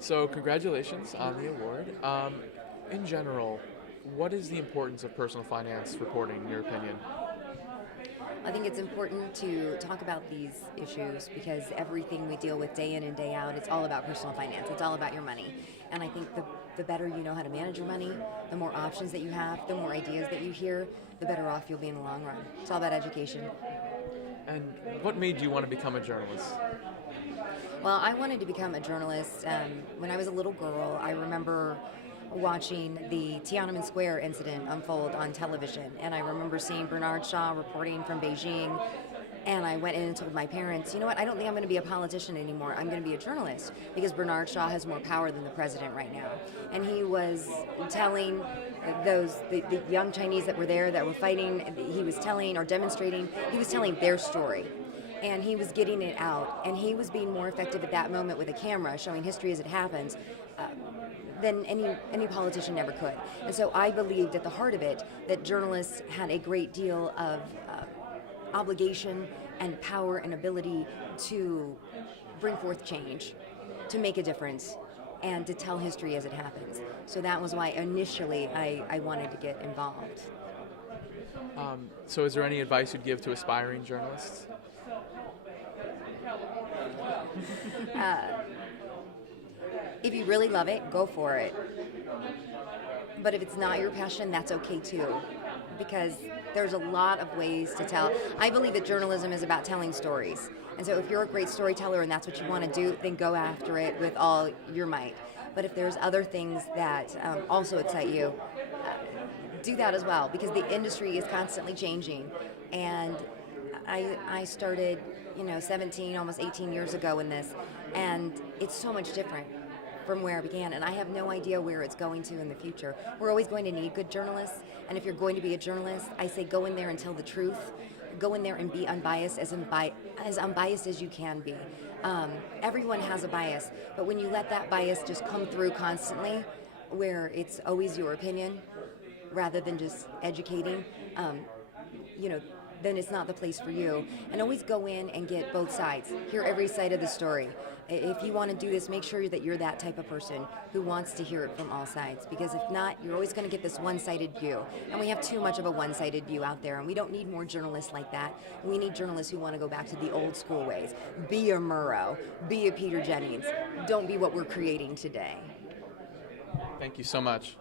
So, congratulations on the award. In general, what is the importance of personal finance reporting, in your opinion? I think it's important to talk about these issues because everything we deal with day in and day out, it's all about personal finance. It's all about your money. And I think the better you know how to manage your money, the more options that you have, the more ideas that you hear, the better off you'll be in the long run. It's all about education. And what made you want to become a journalist? Well, I wanted to become a journalist when I was a little girl. I remember watching the Tiananmen Square incident unfold on television, and I remember seeing Bernard Shaw reporting from Beijing. And I went in and told my parents, you know what, I don't think I'm going to be a politician anymore. I'm going to be a journalist because Bernard Shaw has more power than the president right now. And he was telling the young Chinese that were there that were fighting, he was telling or demonstrating, he was telling their story, and he was getting it out, and he was being more effective at that moment with a camera showing history as it happens uh, than any politician ever could. And so I believed at the heart of it that journalists had a great deal of obligation and power and ability to bring forth change, to make a difference, and to tell history as it happens. So that was why initially I wanted to get involved. So, is there any advice you'd give to aspiring journalists? If you really love it, go for it. But if it's not your passion, that's okay too, because there's a lot of ways to tell. I believe that journalism is about telling stories. And so if you're a great storyteller and that's what you want to do, then go after it with all your might. But if there's other things that also excite you, do that as well, because the industry is constantly changing. And I started, 17, almost 18 years ago in this, and it's so much different from where I began, and I have no idea where it's going to in the future. We're always going to need good journalists, and if you're going to be a journalist, I say go in there and tell the truth. Go in there and be unbiased, as unbiased as you can be. Everyone has a bias, but when you let that bias just come through constantly, where it's always your opinion rather than just educating, you know, then it's not the place for you. And always go in and get both sides. Hear every side of the story. If you want to do this, make sure that you're that type of person who wants to hear it from all sides. Because if not, you're always going to get this one-sided view. And we have too much of a one-sided view out there. And we don't need more journalists like that. We need journalists who want to go back to the old school ways. Be a Murrow. Be a Peter Jennings. Don't be what we're creating today. Thank you so much.